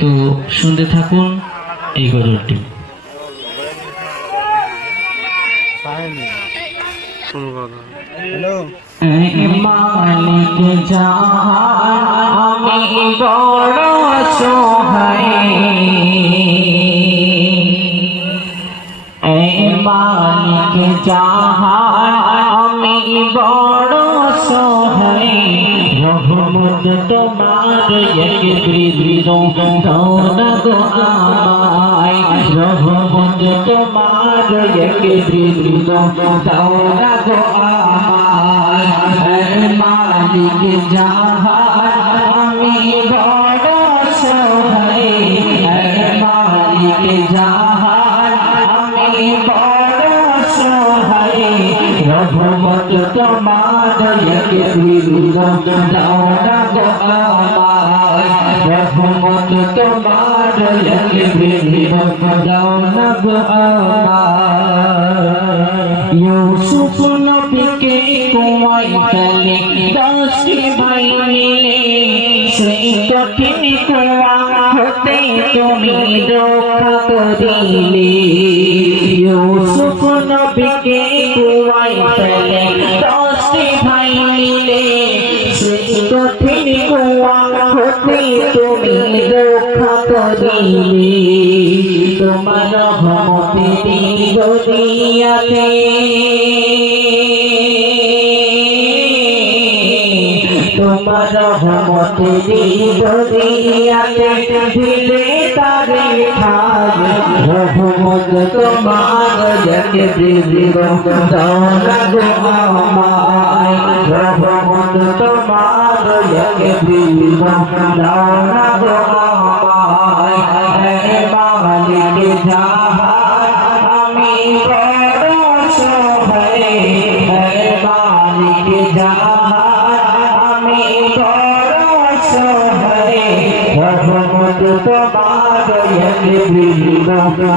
তো শুনতে থাকুন এই গজলটি। মালিক জাহান আমি বড় সহায়, মালিক জাহান আমি বড় সহায়, রহমত তোমার এক বৃন্দ দাও না গো আমায়, রহমত তোমার এক বৃন্দ দাও না গো আমায়, মালিক জাহান আমি বড় সহায়, মালিক জাহান আমি বড় সহায়, রহমত তোমার এক বৃন্দ দাও না গো আমায়, রহমত তোমার এক বৃন্দ দাও না গো আমায়। ইউসুফ নবীকে কুয়ায় ফেলে 10টি ভাই মিলে, সেই কঠিন কুয়া হতে তুমি রক্ষা করিলে। ইউসুফ নবীকে কুয়ায় ফেলে 10টি ভাই মিলে, সেই কঠিন কুয়া হতে তুমি রক্ষা করিলে। তোমার রহমতের দরিয়াতে তোমার রহমতের দরিয়াতে দিলে তারে ঠাই, রহমত তোমার এক বৃন্দ দাও না গো আমায়, রহমত তোমার এক বৃন্দ দাও না গো আমায়, মালিক জাহান আমি বড় সহায়, মালিক জাহান আমি বড় সহায়, রহমত তোমার এক বৃন্দ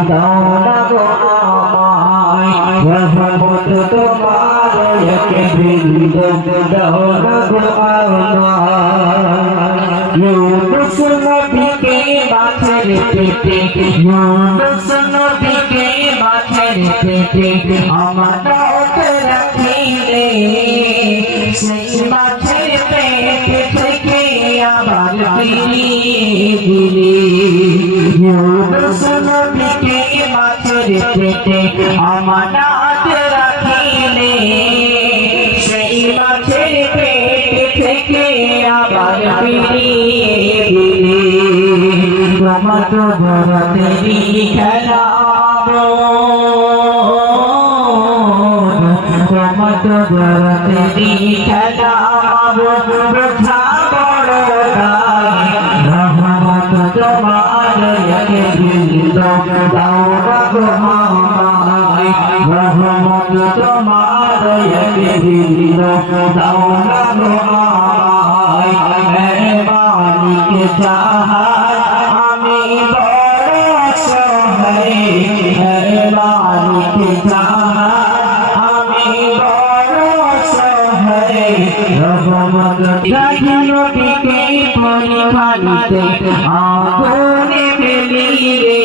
দাও না গো আমায়, রহমত তোমার এক বৃন্দ দাও না গো আমায়। ইউনুস নবীকে মাছের পেটে, ইউনুস নবীকে মাছের পেটে আমানত রাখিলে, সেই মাছের পেটে থেকে আবার ফিরিয়ে দিলে। ইউনুস নবীকে মাছের পেটে আমানত রাখিলে, সেই মাছের পেটে থেকে আবার ফিরিয়ে দিলে। তোমার বরতেরি খেলা, তোমার বরতেরি খেলা বোঝা বড় দায়, রহমত তোমার এক বৃন্দ দাও না গো আমায়, রহমত তোমার এক বৃন্দ দাও না গো আমায়, মালিক জাহান আমি বড় সহায়, মালিক জাহান আমি বড় সহায়, রহমত নবীকে পরিবারিতে আগুনে ফেলিলে,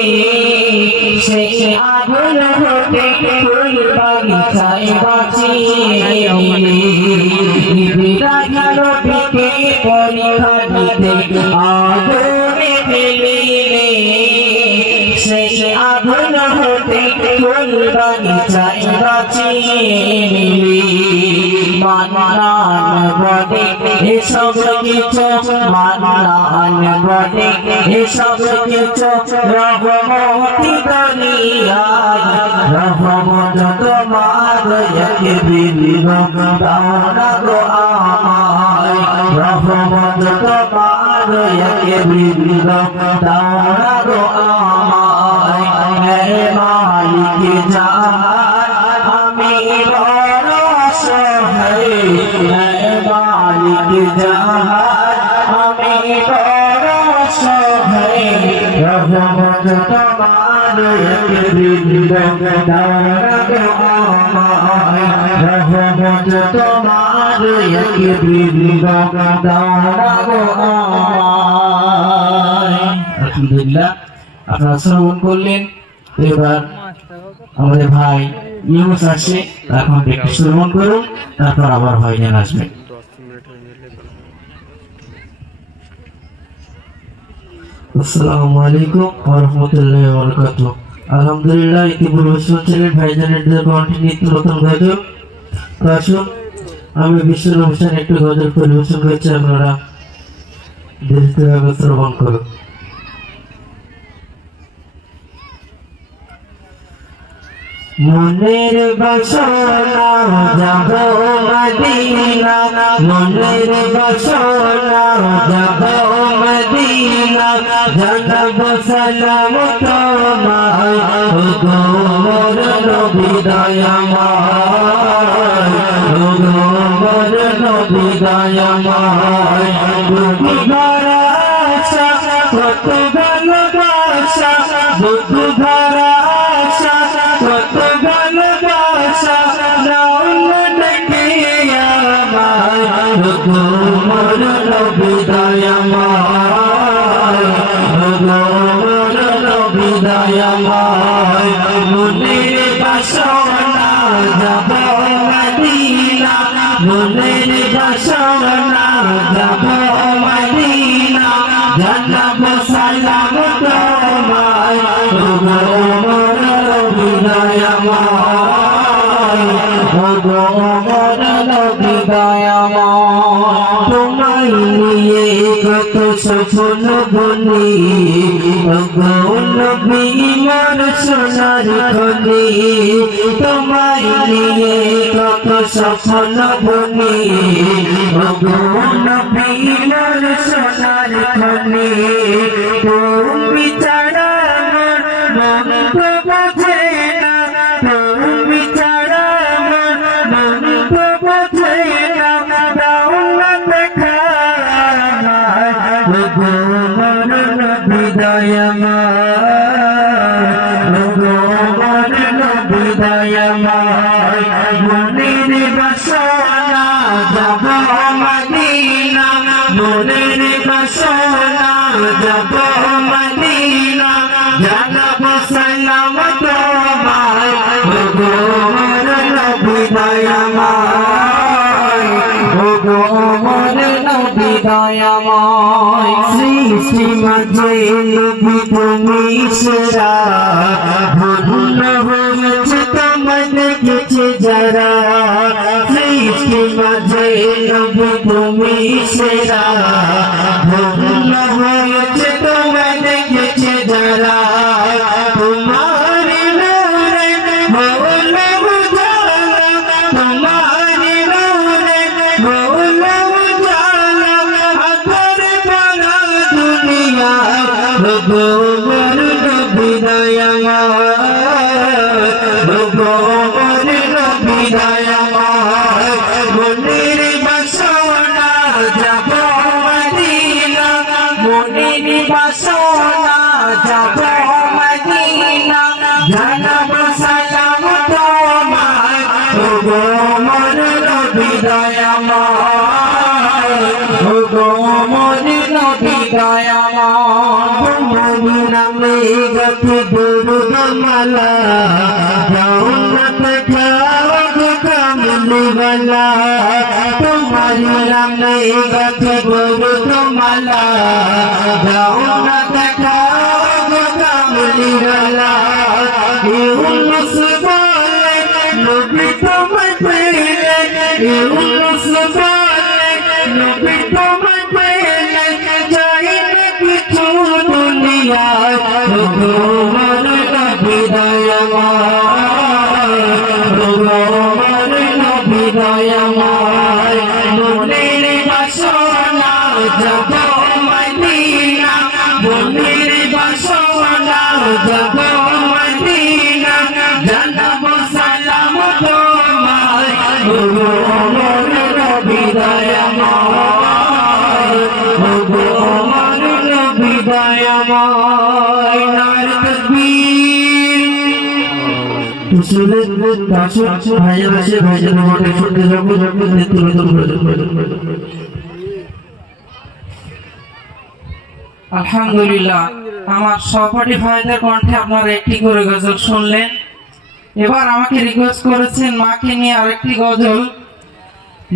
সেই আগুন হতে ফুল বাগিচায় বাঁচিয়ে নবীকে পরিবারিতে আগুনে ফেলিলে, সেই আগুন হতে ফুল বাগিচায় বাঁচিয়ে মান্নান বলে এসব কিছু, মান্নান বলে এসব কিছু, রহমতি দরিয়ায়, রহমত তোমার এক বৃন্দ দাও না গো আমায়, রহমত তোমার এক বৃন্দ দাও না গো আমায়, মালিক জাহান আমি বড় সহায়, মালিক জাহান আমি বড় সহায়, রহমত তোমার এক বৃন্দ দাও না গো আমায়, রহমত তোমার এক বৃন্দ দাও না গো আমায়। আলহামদুলিল্লাহ আপনারা শ্রবণ করলেন। এবার আমাদের ভাই ইউনুস আসে, এখন একটু শ্রবণ করুন, তারপর আবার ভাইজান আসবে। আসসালামু আলাইকুম ওয়া রাহমাতুল্লাহি ওয়া বারাকাতুহু। আলহামদুলিল্লাহ, ইতিপূর্বে শুনছিলেন ভাইজানের কণ্ঠে নতুন গজল। তো আসুন আমি বিশ্বের অনুষ্ঠানে একটু গজল পরিবেশন করছি, আপনারা দৃষ্টিভাবে শ্রবণ করুন। মনের বাসনা যাব মদিনা, মনের বাসনা যাব মদিনা, জানাব সালাম তোমায় গো মোর নবী দয়াময়, গো মোর নবী দয়াময়। বুকু ভরা আশা কত ভালোবাসা, বুকু ভরা আশা কত ভালোবাসা, নাও ডেকে আমায় গো মোর নবী দয়াময়, গো মোর নবী দয়াময়। মনের বাসনা যাব মদিনা, মনের বাসনা যাব মদিনা, জানাব সালাম তোমায় গো মোর নবী দয়াময়, গো মোর নবী দয়াময়। তোমায় নিয়ে কত স্বপ্ন বুনি গো নবী মোর সোনার খনি, তোমায় নিয়ে কত স্বপ্ন বুনি গো নবী মোর সোনার খনি। তুমি ছাড়া মন তো বোঝে না, তুমি ছাড়া মন তো বোঝে না, দাও না দেখা আমায় গো মোর নবী দয়াময়, গো মোর নবী দয়াময়। মনের বাসনা যাব মদিনা, মনের বাসনা যাব মদিনা, জানাব সালাম তোমায় গো মোর নবী দয়াময়, গো মোর নবী দয়াময়। সৃষ্টি মাঝে নবী তুমি সেরা, ধন্য হয়েছে তোমায় দেখেছে যারা, সৃষ্টি মাঝে নবী তুমি সেরা, ধন্য হয়েছে তোমায় দেখেছে যারা। তোমার নূরে মৌলা উজালা, তোমার নূরে মৌলা উজালা, আতর ভরা দুনিয়া গো মোর নবী দয়াময়, গো মোর নবী দয়াময়। মনের বাসনা যাব মদিনা, মনের বাসনা যাব মদিনা, জানাব সালাম তোমায় গো মোর নবী দয়াময়, গো মোর নবী দয়াময়। তোমার নামে গাথি দরুদ মালা, জান্নাত খাওয়া গো কামলি ওয়ালা, তোমার নামে গাথি দরুদ মালা, জান্নাত খাওয়া গো কামলি ওয়ালা। ইউনুস বলে নবী তোমায় পেলে, ইউনুস বলে নবী তোমায় পেলে, চাই না কিছু দুনিয়ায় গো মোর নবী দয়াময়, গো মোর নবী দয়াময়। মনের বাসনা যাব মদিনা, মনের বাসনা যাব মদিনা, জানাব সালাম তোমায় গো মোর নবী দয়াময়, গো মোর নবী দয়াময়। নারে তাকবীর। শুনলেন ভাইজান আসে, ভাইজান আমাকে শুনতে যাবো, নেতৃত্ব আলহামদুলিল্লাহ, আমার সহপাঠী ভাইদের কণ্ঠে আপনারা একটি করে গজল শুনলেন। এবার আমাকে রিকোয়েস্ট করেছেন মাকে নিয়ে আরেকটি গজল।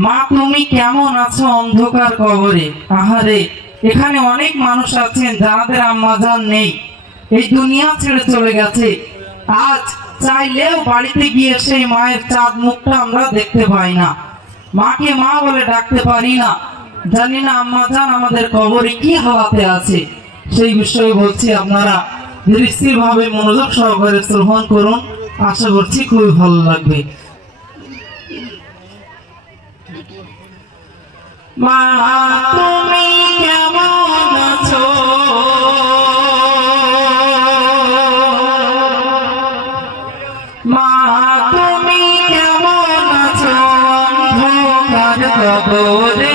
মা তুমি কেমন আছো অন্ধকার কবরে। আহারে, এখানে অনেক মানুষ আছেন যাদের আম্মাজান নেই, এই দুনিয়া ছেড়ে চলে গেছে। আজ চাইলেও বাড়িতে গিয়ে সেই মায়ের চাঁদ মুখটা আমরা দেখতে পাই না, মাকে মা বলে ডাকতে পারি না। জানি না আম্মাজান আমাদের কবরে কি হালাতে আছে। সেই বিষয়ে বলছি, আপনারা ধীরস্থির ভাবে মনোযোগ সহকারে শ্রবণ করুন, আশা করছি খুবই ভালো লাগবে। মা তুমি কেমন আছো, মা তুমি কেমন আছো অন্ধকার কবরে।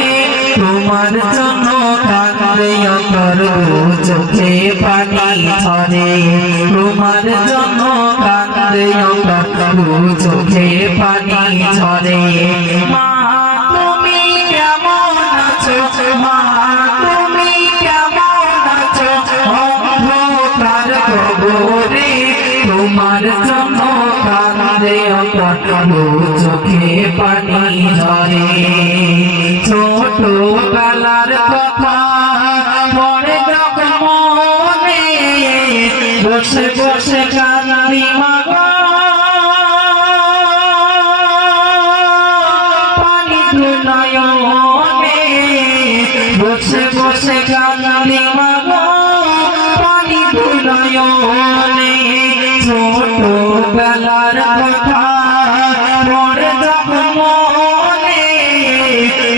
তোমার জন্য কাঁদে অতর্ব চোখে পানি ঝরে। তোমার জন্য কাঁদে অতর্ব চোখে পানি ঝরে। মা তুমি কেমন আছো, মা তুমি কেমন আছো অন্ধকার কবরে। তোমার জন্য কাঁদে অতর্ব চোখে পানি ঝরে। ছোট বেলার কথা পড়ে যখন মনে, বসে বসে কান্দি মা গো, পানি নয়নে। বসে বসে কান্দি মা গো, পানি নয়নে। ছোট বেলার কথা পড়ে যখন মনে,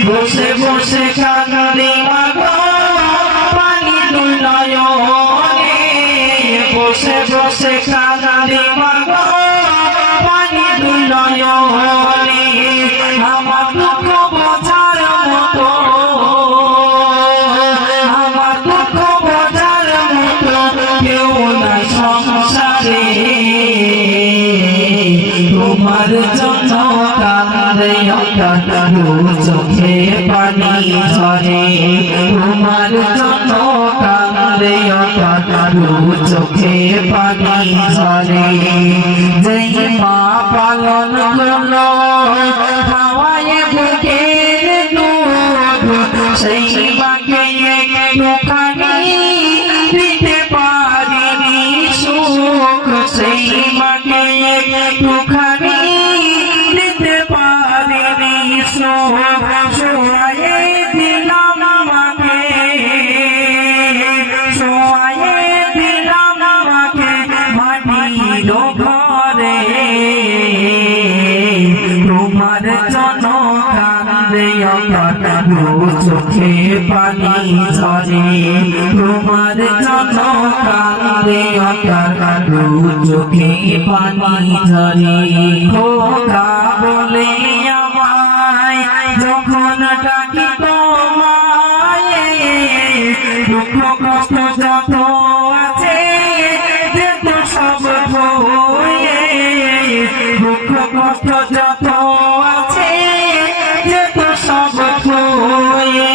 বসে বসে কান্দি মা গো, পানি নয়নে। বসে বসে কান্দি মা গো, পানি নয়নে। আমার দুঃখ বোঝার মতো, আমার দুঃখ বোঝার মতো কেউ নাই সংসারে। তোমার জন্য কাঁদে অতর্ব চোখে পানি ঝরে। তোমার জন্য কাঁদে অতর্ব চোখে পানি ঝরে। যেই মা পালন করলো খাওয়ায় বুকের দুধ, সেই মাকে একটুখানি দিতে পারিনি সুখ। সেই মাকে একটুখানি দিতে পারিনি সুখ। শোয়ায়ে দিলাম আমাকে, শোয়ায়ে দিলাম আমাকে মাটির ঘরে। তোমার জন্য কাঁদে অতর্ব চোখে পানি ঝরে। তোমার জন্য কাঁদে অতর্ব চোখে পানি ঝরে। খোকা বলে আমায় যখন ডাকি তোমায়, দুঃখ কষ্ট যত আছে যেত সব ভুলে। দুঃখ কষ্ট যত আছে যেত সব ভুলে।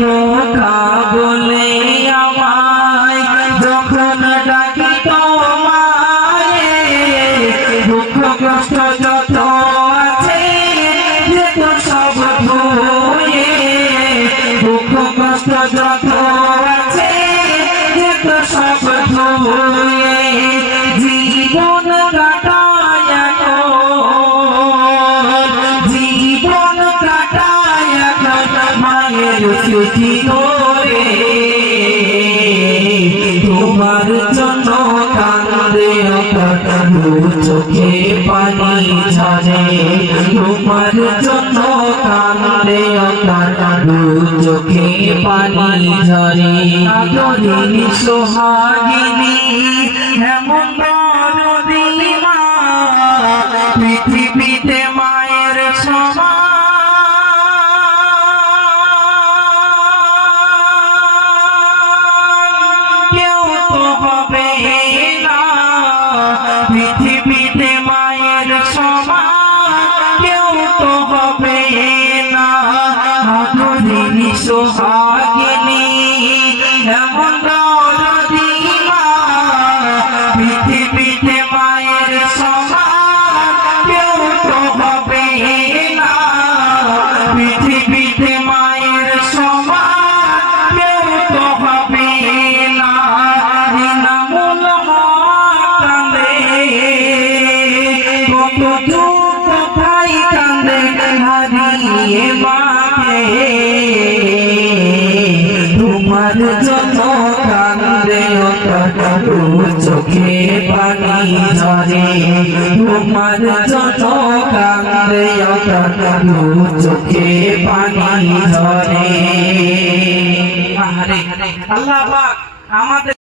খোকা বলে আমায় যখন ডাকি তোমায়, দুঃখ কষ্ট যত আছে যেত সব ভুলে। দুঃখ কষ্ট যত আছে যেত সব ভুলে। জীবন কাটায় এখন, জীবন কাটায় এখন মায়ের স্মৃতি ধরে। তোমার জন্য কাঁদে অতর্ব চোখে পানি ঝরে। তোমার জন্য কাঁদে অতর্ব চোখে পানি ঝরে। আদরিনী সোহাগিনী এমন দরদি মা, পৃথিবীতে মায়ের সমান কেউ তো হবে না। পৃথিবীতে মায়ের সমান কেউ তো হবে না। আদরিনী সোহাগিনী এমন চোখে পানি ঝরে তোমার জন্য কান্দে দু চোখে পানি ঝরে। আল্লাহ পাক আমাদের